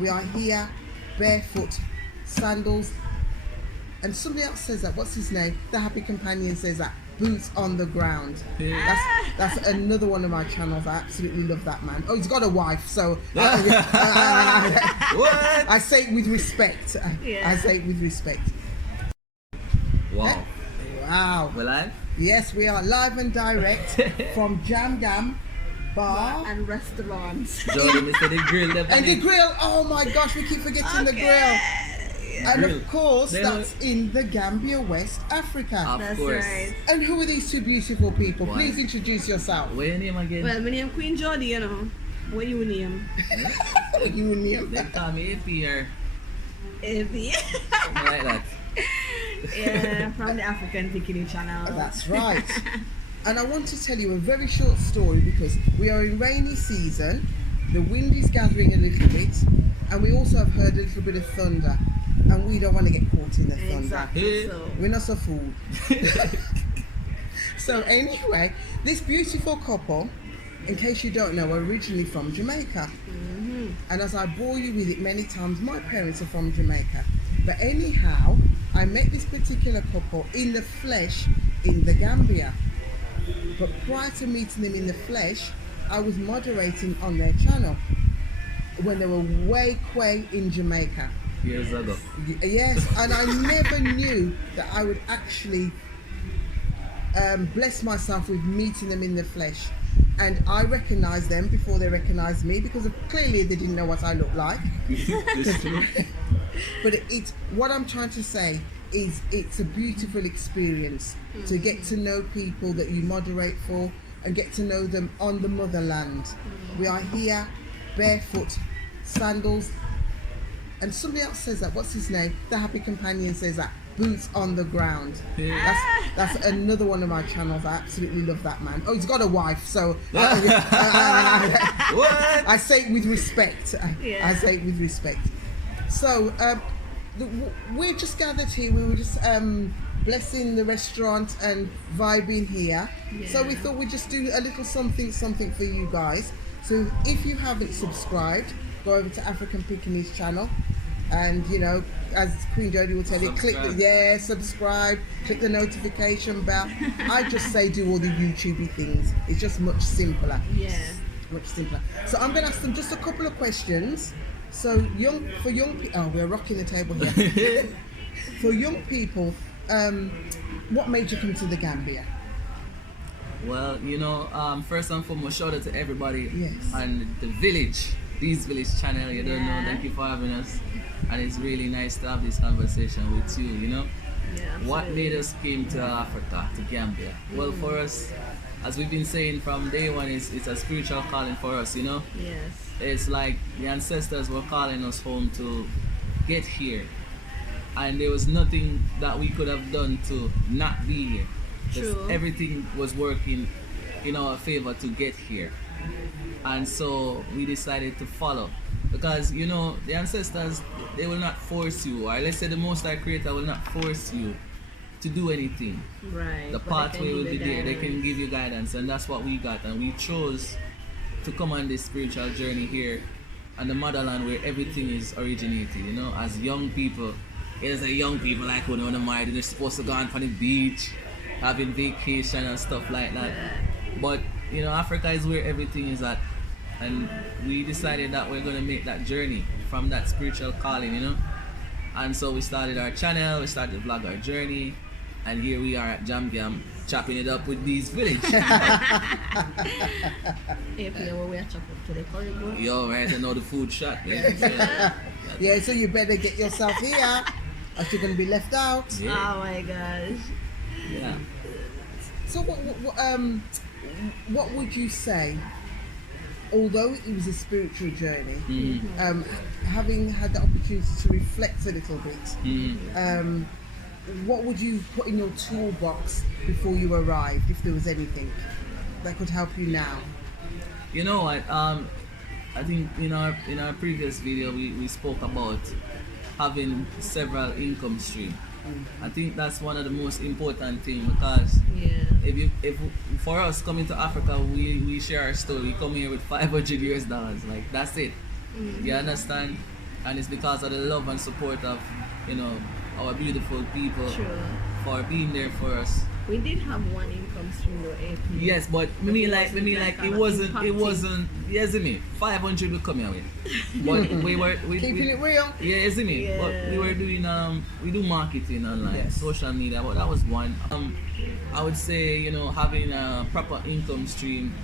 We are here, barefoot, sandals, and somebody else says that. What's his name? The Happy Companion says that. Boots on the ground. That's another one of my channels. I absolutely love that man. Oh, he's got a wife, so I say it with respect. I say it with respect. Wow. Wow. We're live? Yes, we are live and direct from Jam Bar and restaurants. Jodie, Mr. The grill. And the grill. Oh my gosh, we keep forgetting the grill. And of course, that's in the Gambia, West Africa. Of course. Right. And who are these two beautiful people? Please introduce yourself. What's your name again? Well, my name Queen Jodie, you know. What you name? You name. They call me AP or AP. something like that. Yeah, from the Afrakan PICKINEY channel. That's right. And I want to tell you a very short story because we are in rainy season. The wind is gathering a little bit, and we also have heard a little bit of thunder. And we don't want to get caught in the thunder. Exactly. So. We're not so fooled. So anyway, this beautiful couple, in case you don't know, are originally from Jamaica. And as I bore you with it many times, my parents are from Jamaica. But anyhow, I met this particular couple in the flesh in the Gambia. But prior to meeting them in the flesh, I was moderating on their channel when they were way in Jamaica. Years ago. Yes, and I never knew that I would actually bless myself with meeting them in the flesh. And I recognized them before they recognized me because clearly they didn't know what I looked like. But it's what I'm trying to say is it's a beautiful experience to get to know people that you moderate for and get to know them on the motherland. We are here, barefoot, sandals, and somebody else says that. What's his name? The Happy Companion says that. Boots on the ground. That's another one of my channels. I absolutely love that man. Oh, he's got a wife, so I say it with respect. I say it with respect. So we're just gathered here. We were just blessing the restaurant and vibing here. So we thought we'd just do a little something for you guys. So if you haven't subscribed, go over to Afrakan PICKINEY's channel, and you know, as Queen Jodie will tell you, click subscribe, click the notification bell. I just say do all the YouTubey things. It's just much simpler. Much simpler. So I'm going to ask them just a couple of questions. So for young people, oh, we're rocking the table here. For young people, what made you come to the Gambia? Well, you know, first and foremost, shout out to everybody and the village. This village channel, you don't know, thank you for having us, and it's really nice to have this conversation with you, you know. What made us came to Africa, to Gambia? Well, for us, as we've been saying from day one, it's a spiritual calling for us, you know. It's like the ancestors were calling us home to get here, and there was nothing that we could have done to not be here. Everything was working in our favor to get here. And so we decided to follow, because you know the ancestors, they will not force you, or let's say the Most High Creator will not force you to do anything. The pathway will be there. They can give you guidance, and that's what we got. And we chose to come on this spiritual journey here on the motherland where everything is originated. You know, as young people, it's like young people like when they're married, they're supposed to go on the beach, having vacation and stuff like that. But you know, Africa is where everything is at, and we decided that we're gonna make that journey from that spiritual calling, you know. And so we started our channel, we started to vlog our journey, and here we are at Jam chopping it up with these village. Yo, right, I know the food shot. Yeah, so you better get yourself here, or you're gonna be left out. Oh my gosh. So what would you say, although it was a spiritual journey, having had the opportunity to reflect a little bit, what would you put in your toolbox before you arrived, if there was anything that could help you now? You know what, I think in our previous video we spoke about having several income streams. I think that's one of the most important things, because if for us coming to Africa, we share our story. We come here with $500 US, like that's it. You understand? and it's because of the love and support of, you know, our beautiful people for being there for us. We did have one income stream though, AP. Yes, but it wasn't. Yes, me. 500 will come your way. But we keeping it real. Yeah, isn't it? Yeah. But we were doing we do marketing online, Yes. social media. But that was one. I would say, you know, having a proper income stream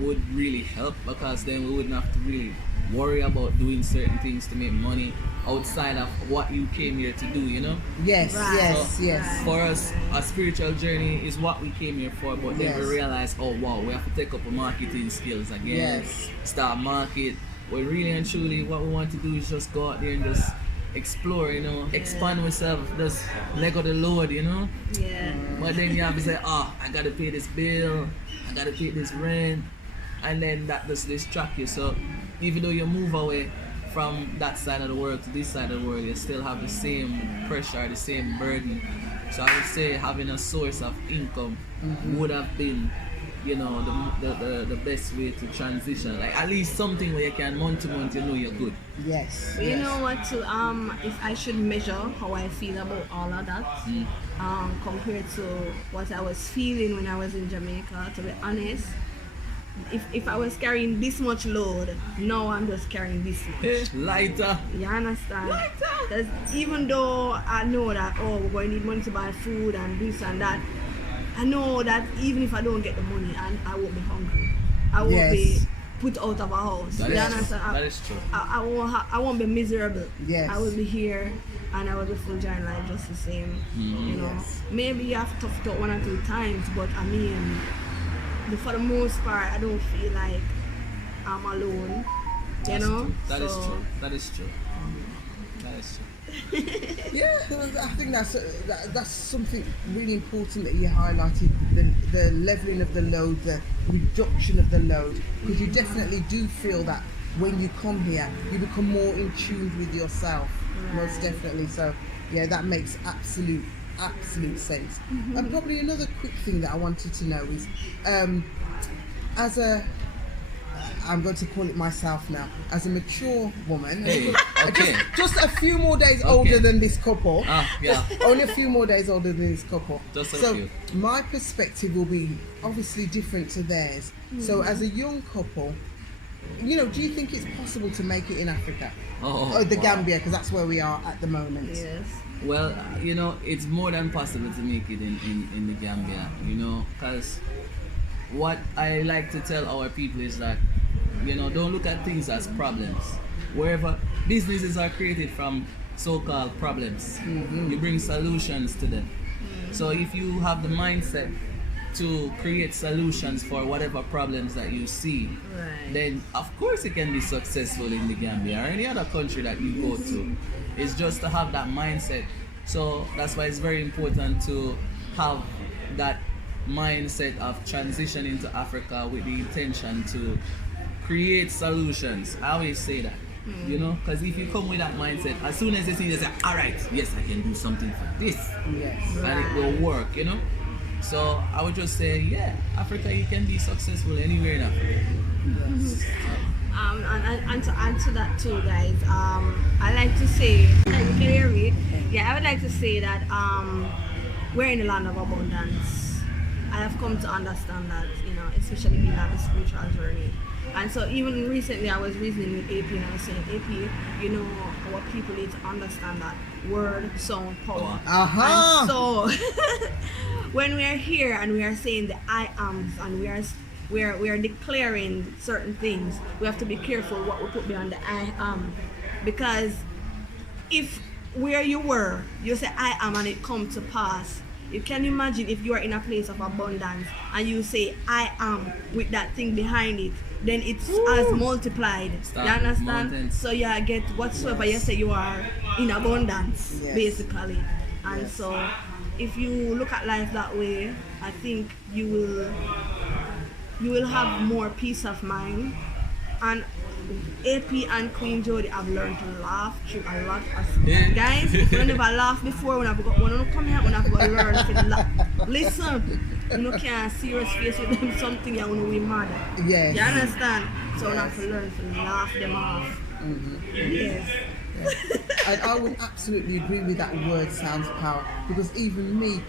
would really help, because then we wouldn't have to really worry about doing certain things to make money outside of what you came here to do, you know? Yes, Right. yes, So, yes. For us, a spiritual journey is what we came here for, but then we Yes. realize, oh wow, we have to take up our marketing skills again, Yes. start market. Well, really and truly, what we want to do is just go out there and just explore, you know, expand ourselves, just let go the load, you know? Yeah. But then you have to say, oh, I gotta pay this bill, I gotta pay this rent, and then that just distract you. So even though you move away from that side of the world to this side of the world, you still have the same pressure, the same burden. So I would say having a source of income would have been, you know, the best way to transition. Like at least something where you can month to month, you know you're good. Yes. But you yes. know what? To if I should measure how I feel about all of that, compared to what I was feeling when I was in Jamaica, to be honest, if I was carrying this much load, now I'm just carrying this much. Lighter. You understand? Because even though I know that we're going to need money to buy food and this and that, I know that even if I don't get the money, I won't be hungry. I won't be put out of a house. That You is understand? true. That is true. I won't be miserable. Yes. I will be here and I will be full join life just the same. You know, maybe you have to tough it out 1 or 2 times, but I mean, for the most part, I don't feel like I'm alone. You know? That is true. That is true. That is true. Yeah, I think that's something really important that you highlighted, the leveling of the load, the reduction of the load, because you definitely do feel that when you come here, you become more in tune with yourself, most definitely. So yeah, that makes absolute sense. And probably another quick thing that I wanted to know is, as a, I'm going to call it myself now, as a mature woman, just a few more days older than this couple. Only a few more days older than this couple. So my perspective will be obviously different to theirs. So as a young couple, you know, do you think it's possible to make it in Africa? Or the Gambia, because that's where we are at the moment. Yes. Well, you know, it's more than possible to make it in the Gambia, you know, because what I like to tell our people is that, you know, don't look at things as problems. Wherever businesses are created from so-called problems, you bring solutions to them. So if you have the mindset to create solutions for whatever problems that you see, then of course it can be successful in the Gambia or any other country that you go to. It's just to have that mindset. So that's why it's very important to have that mindset of transitioning to Africa with the intention to create solutions. I always say that, you know, because if you come with that mindset, as soon as you see, you say, all right, yes, I can do something for this, and it will work, you know. So I would just say, yeah, Africa, you can be successful anywhere in Africa. And to add to that too, guys, I like to say, you can hear me? Yeah, I would like to say that we're in the land of abundance. I have come to understand that, you know, especially being on the spiritual journey. And so even recently I was reasoning with AP and I was saying, AP, you know, our people need to understand that word, sound, power. And so when we are here and we are saying the I ams and we are declaring certain things, we have to be careful what we put behind the I am, because if where you were, you say I am and it comes to pass, you can imagine if you are in a place of abundance and you say I am with that thing behind it, then it's as multiplied. You understand? Mountains. So you get whatsoever you say you are in abundance, basically. And so if you look at life that way, I think you will have more peace of mind. And AP and Queen Jodie have learned to laugh through a lot of guys. If you never laughed before, when I come here, when I learn to laugh. Listen, you can't serious face with them something you want to be mad. Yes. You understand? So you have to learn to laugh them off. Yes. And I would absolutely agree with that word sounds power, because even me,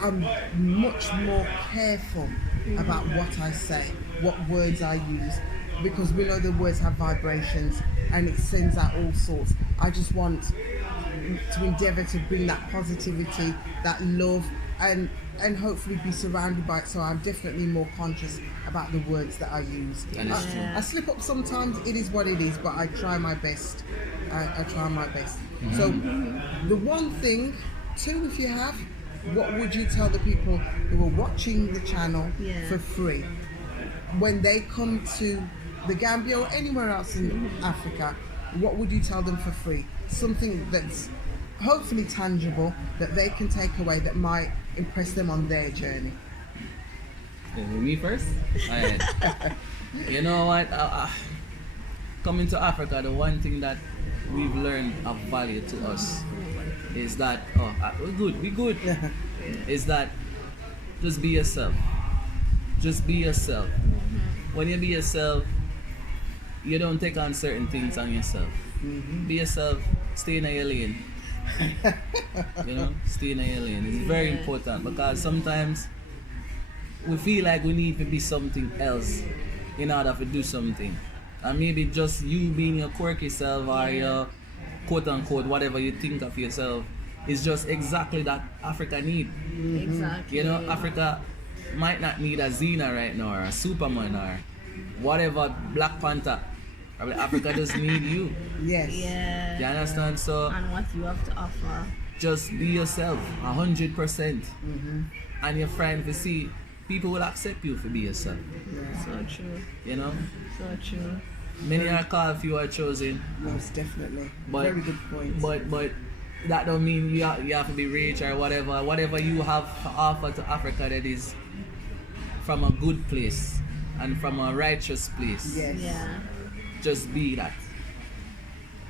I'm much more careful about what I say, what words I use, because we know the words have vibrations and it sends out all sorts. I just want to endeavour to bring that positivity, that love, and hopefully be surrounded by it. So I'm definitely more conscious about the words that I use. I slip up sometimes, it is what it is, but I try my best. I try my best. So the one thing, two, if you have, what would you tell the people who are watching the channel for free when they come to the Gambia or anywhere else in Africa? What would you tell them for free? Something that's hopefully tangible that they can take away that might impress them on their journey. Me first? Alright. You know what? Coming to Africa, the one thing that we've learned of value to us is that, we good. Is that just be yourself. Just be yourself. When you be yourself, you don't take on certain things on yourself. Be yourself, stay in your lane. You know, stay in your lane. It's very important, because sometimes we feel like we need to be something else in order to do something. And maybe just you being your quirky self or your quote unquote whatever you think of yourself is just exactly that Africa need. Exactly. You know, Africa might not need a Xena right now or a Superman or whatever, Black Panther. Probably Africa just need you. Yes. Yeah. You understand? So and what you have to offer. Just be yourself 100%. And your friend will see people will accept you for be yourself. So true. You know? So true. Many are called, few are chosen. Most definitely. Very good point. But that don't mean you have to be rich or whatever. Whatever you have to offer to Africa that is from a good place and from a righteous place. Yes. Yeah. Just be that.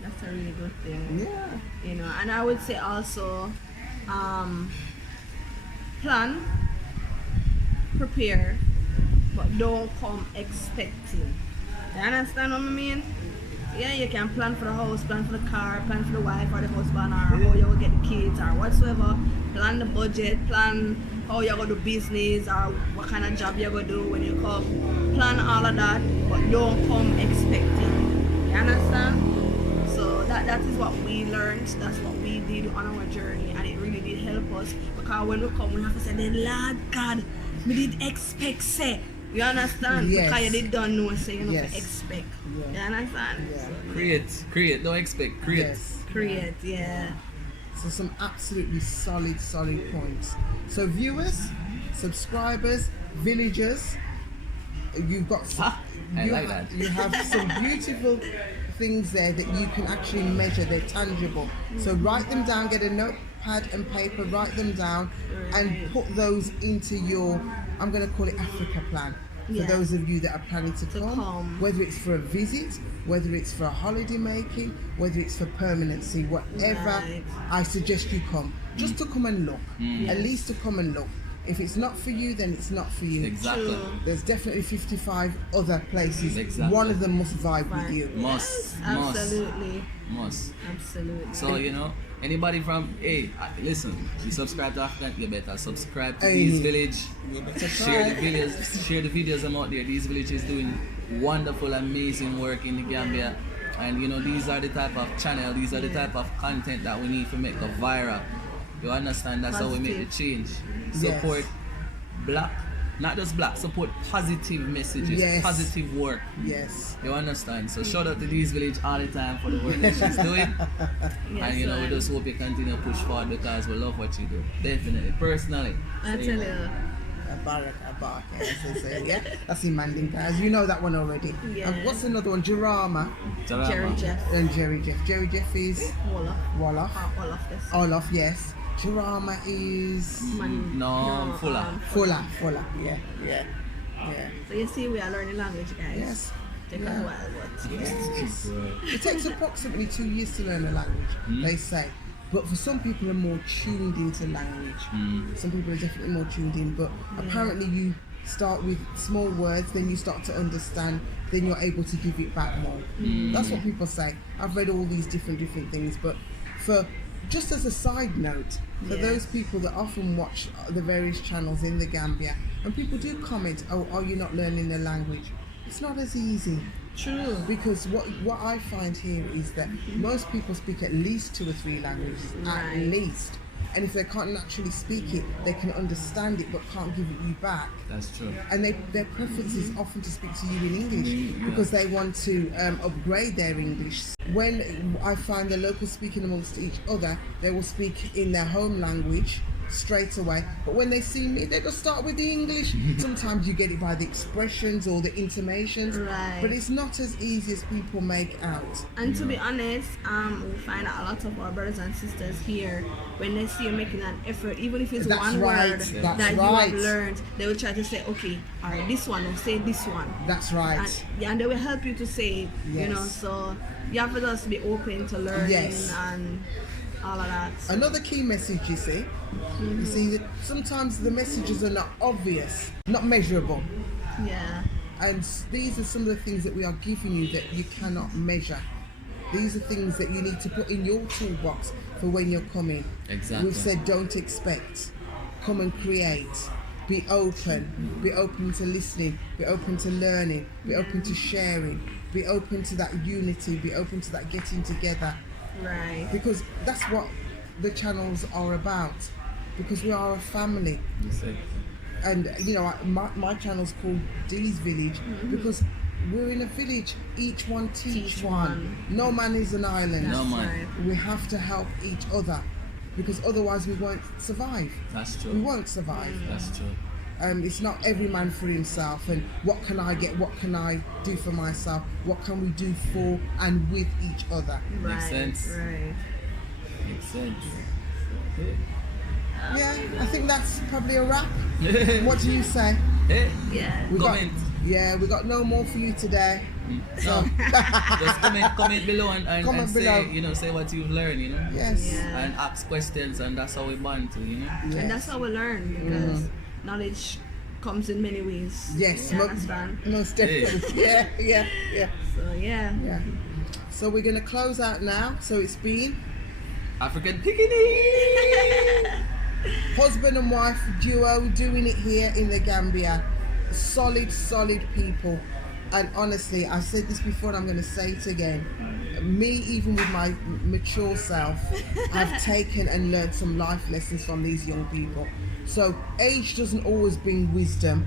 That's a really good thing. Yeah. You know, and I would say also, plan, prepare, but don't come expecting. You understand what I mean? Yeah, you can plan for the house, plan for the car, plan for the wife or the husband, or how you will get the kids or whatsoever. Plan the budget, plan how you're going to do business or what kind of job you're going to do when you come. Plan all of that, but don't come expecting. You understand? So that is what we learned, that's what we did on our journey, and it really did help us, because when we come, we have to say, then Lord God, we did expect, say. You understand? Yes. Because you did don't know, so you know Yes. to expect. Yeah. You understand? Yeah. Create, don't expect, create. Yes. Create, yeah. So some absolutely solid points. So viewers, subscribers, villagers, you've got some, I like that. You have some beautiful things there that you can actually measure. They're tangible. So write them down, get a notepad and paper, write them down and put those into your, I'm going to call it Africa plan. For those of you that are planning to come, whether it's for a visit, whether it's for a holiday making, whether it's for permanency, whatever, I suggest you come. Just to come and look. At least to come and look. If it's not for you, then it's not for you. Exactly. True. There's definitely 55 other places. Exactly. One of them must vibe with you. Must. Absolutely. Must. Absolutely. So, you know, anybody from, listen, you subscribe to African, you better subscribe to these village. Share the videos I'm out there. These villages doing wonderful, amazing work in the Gambia. And you know, these are the type of channel, these are the type of content that we need to make a viral. You understand? That's how we make the change. Support black, not just black, support positive messages, positive work. Yes. You understand? So shout out to these village all the time for the work that she's doing. And you know, we just hope you continue to push forward, because we love what you do. Definitely. Personally. I tell you. Baraka, as they say, yeah? That's in Manding, guys. You know that one already. Yeah. And what's another one? Jarama. Jerry Jeff. And Jerry Jeff. Jerry Jeff is Wolof. Olaf, yes. Jarama is Fuller. Yeah. So you see, we are learning language, guys. Yes. Take a while, but yes. It takes approximately 2 years to learn a language, they say. But for some people are more tuned into language. Some people are definitely more tuned in. But apparently start with small words, then you start to understand, then you're able to give it back more. That's what people say. I've read all these different things, but for just as a side note, for those people that often watch the various channels in the Gambia, and people do comment, oh, are you not learning the language? It's not as easy. True. Because what I find here is that most people speak at least 2 or 3 languages, at least. And if they can't naturally speak it, they can understand it but can't give it you back. That's true. And their preference is often to speak to you in English because they want to upgrade their English. When I find the locals speaking amongst each other, they will speak in their home language straight away, but when they see me, they just start with the English. Sometimes you get it by the expressions or the intonations, but it's not as easy as people make out. And to be honest, we find out a lot of our brothers and sisters here, when they see you making an effort, even if it's one word that you have learned, they will try to say, okay, all right, this one, or say this one. That's right. And they will help you to say it, you know, so you have to just be open to learning and all of that. Another key message, you see, you see that sometimes the messages are not obvious, not measurable. Yeah. And these are some of the things that we are giving you that you cannot measure. These are things that you need to put in your toolbox for when you're coming. Exactly. We've said don't expect, come and create. Be open to listening, be open to learning, be open to sharing, be open to that unity, be open to that getting together. Right. Because that's what the channels are about. Because we are a family. Exactly. And you know, my channel's called Dee's Village because we're in a village. Each one teach one. No man is an island. No man. Right. We have to help each other because otherwise we won't survive. That's true. We won't survive. That's true. It's not every man for himself, and what can I get, what can I do for myself, what can we do for and with each other. Right. Makes sense. Right. Makes sense. Yeah, I think that's probably a wrap. What do you say? Yeah. We got no more for you today. So just comment below and say, below. you know, say what you've learned, you know. Yes. Yeah. And ask questions, and that's how we bond too, you know. Yes. And that's how we learn, because knowledge comes in many ways. Yes, You understand? most definitely. Yeah. So yeah. So we're gonna close out now. So it's been Afrakan PICKINEY. husband and wife duo doing it here in the Gambia. Solid people. And honestly, I said this before and I'm going to say it again. Me, even with my mature self, I've taken and learned some life lessons from these young people. So age doesn't always bring wisdom.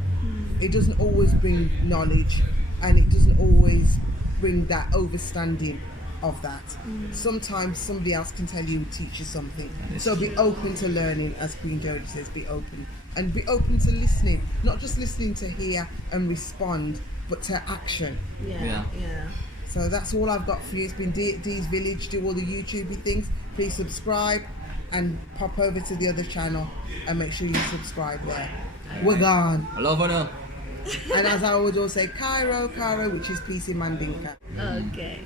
It doesn't always bring knowledge. And it doesn't always bring that overstanding of that. Sometimes somebody else can tell you and teach you something. So be open to learning, as Queen Jodie says, be open. And be open to listening. Not just listening to hear and respond, but to action. Yeah. So that's all I've got for you. It's been Dee's Village. Do all the YouTubey things. Please subscribe and pop over to the other channel and make sure you subscribe there. We're gone. I love her. And as I would always say, Kairo, which is peace in Mandinka. Okay.